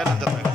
चैनल चल रहा है।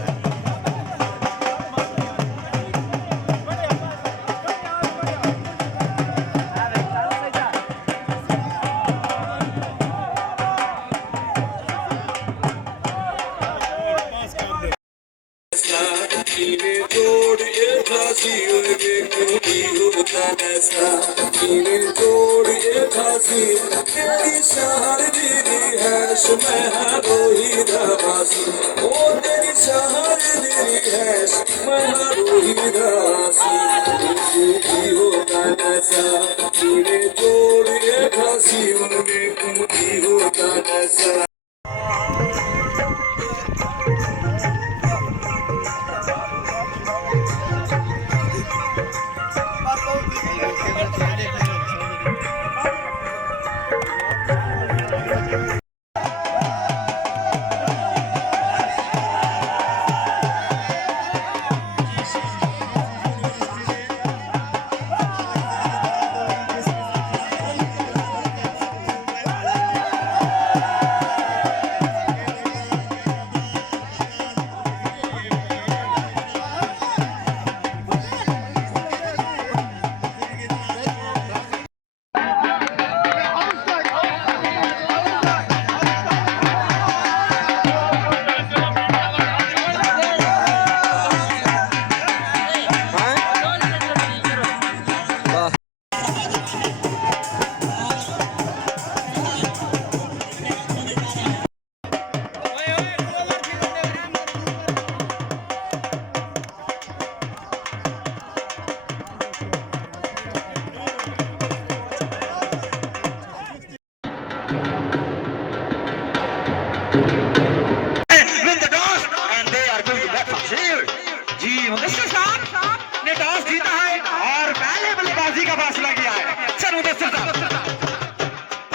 ने टॉस जीता है और पहले बल्लेबाजी का फैसला किया है। चलो मुदस्सिर साहब,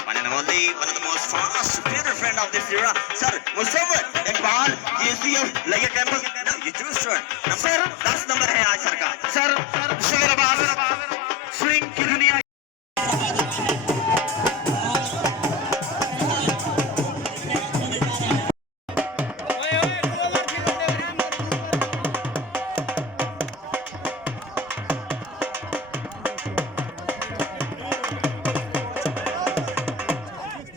one and only one of the most fast superior friend of this era, sir Musawwir Iqbal, JCF Layer Campus, no, you choose sir, number 10 number है आज सर का।